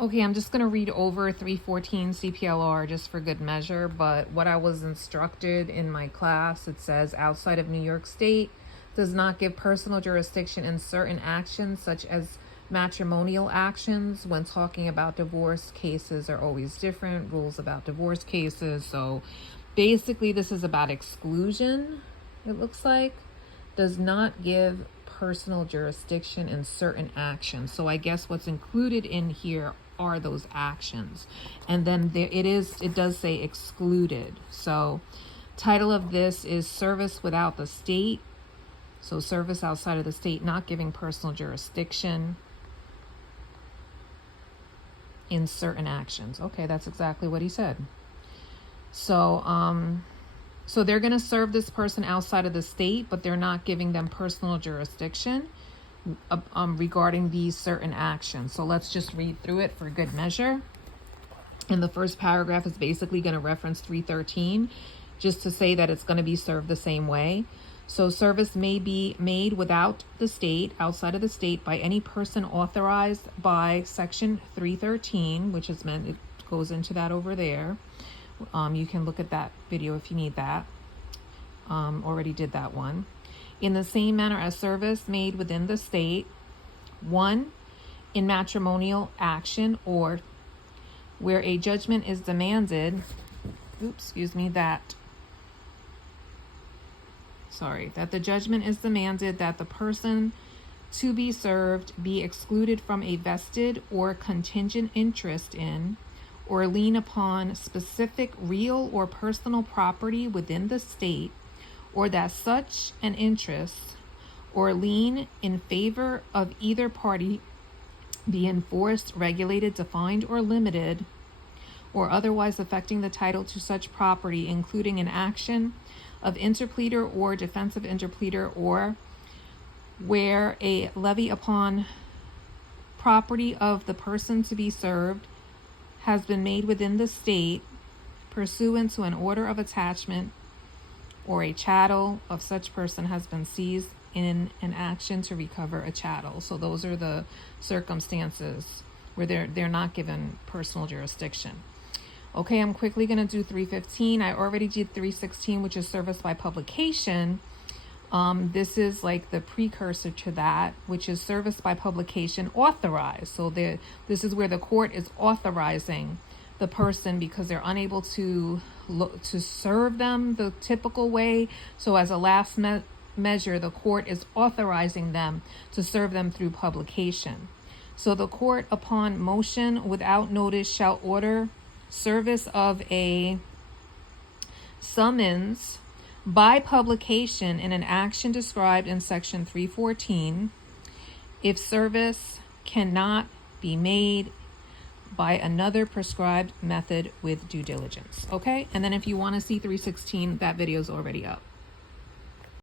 Okay, I'm just going to read over 314 Cplr just for good measure, but what I was instructed in my class, it says outside of New York State does not give personal jurisdiction in certain actions such as matrimonial actions. When talking about divorce cases are always different, rules about divorce cases. So basically this is about exclusion, it looks like. Does not give personal jurisdiction in certain actions. So I guess what's included in here are those actions. And then it does say excluded. So title of this is service without the state. So service outside of the state, not giving personal jurisdiction in certain actions. Okay, that's exactly what he said. So they're going to serve this person outside of the state, but they're not giving them personal jurisdiction regarding these certain actions. So let's just read through it for good measure. And the first paragraph is basically going to reference 313, just to say that it's going to be served the same way. So service may be made without the state, outside of the state, by any person authorized by section 313, which is meant, it goes into that over there. You can look at that video if you need that. Already did that one. In the same manner as service made within the state, 1, in matrimonial action or where a judgment is demanded, that the judgment is demanded that the person to be served be excluded from a vested or contingent interest in or lien upon specific real or personal property within the state, or that such an interest or lien in favor of either party be enforced, regulated, defined, or limited, or otherwise affecting the title to such property, including an action of interpleader or defensive interpleader, or where a levy upon property of the person to be served has been made within the state pursuant to an order of attachment, or a chattel of such person has been seized in an action to recover a chattel. So those are the circumstances where they're not given personal jurisdiction. Okay, I'm quickly going to do 315. I already did 316, which is service by publication. This is like the precursor to that, which is service by publication authorized. So this is where the court is authorizing the person because they're unable to serve them the typical way. So as a last measure, the court is authorizing them to serve them through publication. So the court, upon motion without notice, shall order service of a summons by publication in an action described in section 314 if service cannot be made by another prescribed method with due diligence. Okay, and then if you want to see 316, that video is already up.